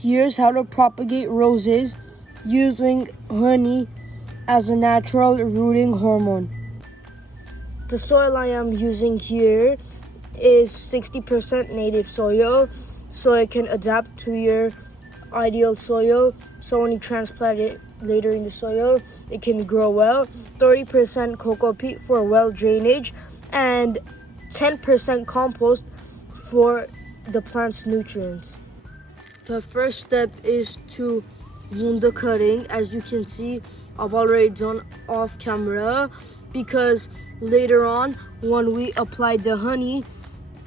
Here's how to propagate roses using honey as a natural rooting hormone. The soil I am using here is 60% native soil, so it can adapt to your ideal soil. So when you transplant it later in the soil, it can grow well. 30% cocoa peat for well drainage, and 10% compost for the plant's nutrients. The first step is to wound the cutting. As you can see, I've already done off camera, because later on when we apply the honey,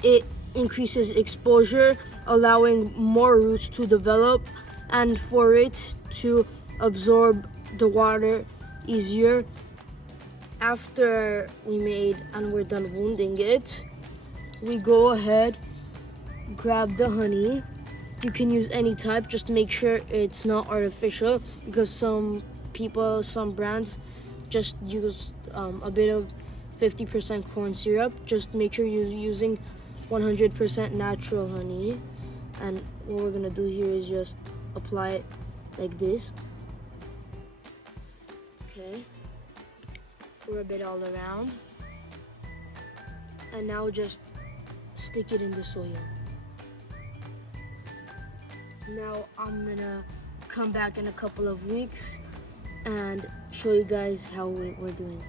it increases exposure, allowing more roots to develop and for it to absorb the water easier. After we made and we're done wounding it, we go ahead, grab the honey. You can use any type, just make sure it's not artificial, because some brands just use a bit of 50% corn syrup. Just make sure you're using 100% natural honey. And what we're gonna do here is just apply it like this. Okay, pour a bit all around, and now just stick it in the soil. Now I'm gonna come back in a couple of weeks and show you guys how we're doing.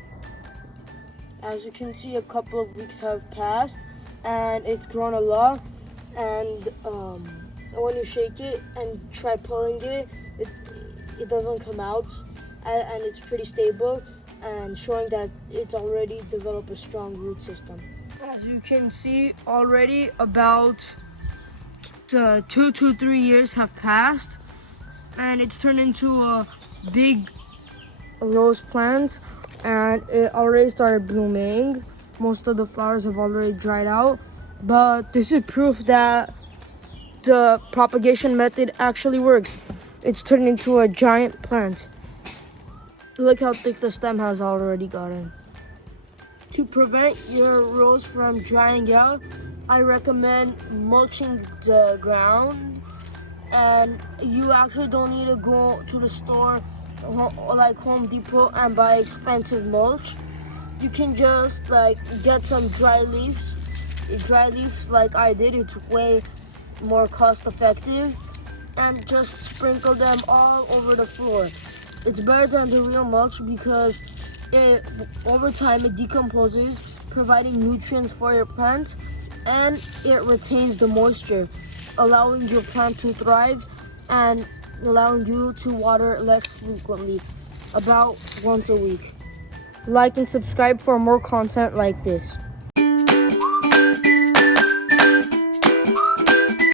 As you can see, a couple of weeks have passed and it's grown a lot, and when you shake it and try pulling it, it doesn't come out, and it's pretty stable and showing that it's already developed a strong root system. As you can see, already about 2 to 3 years have passed and it's turned into a big rose plant, and it already started blooming. Most of the flowers have already dried out, but this is proof that the propagation method actually works. It's turned into a giant plant. Look how thick the stem has already gotten. To prevent your rose from drying out, I recommend mulching the ground, and you actually don't need to go to the store like Home Depot and buy expensive mulch. You can just get some dry leaves like I did. It's way more cost effective, and just sprinkle them all over the floor. It's better than the real mulch because over time it decomposes, providing nutrients for your plant, and it retains the moisture, allowing your plant to thrive and allowing you to water less frequently, about once a week. Like and subscribe for more content like this.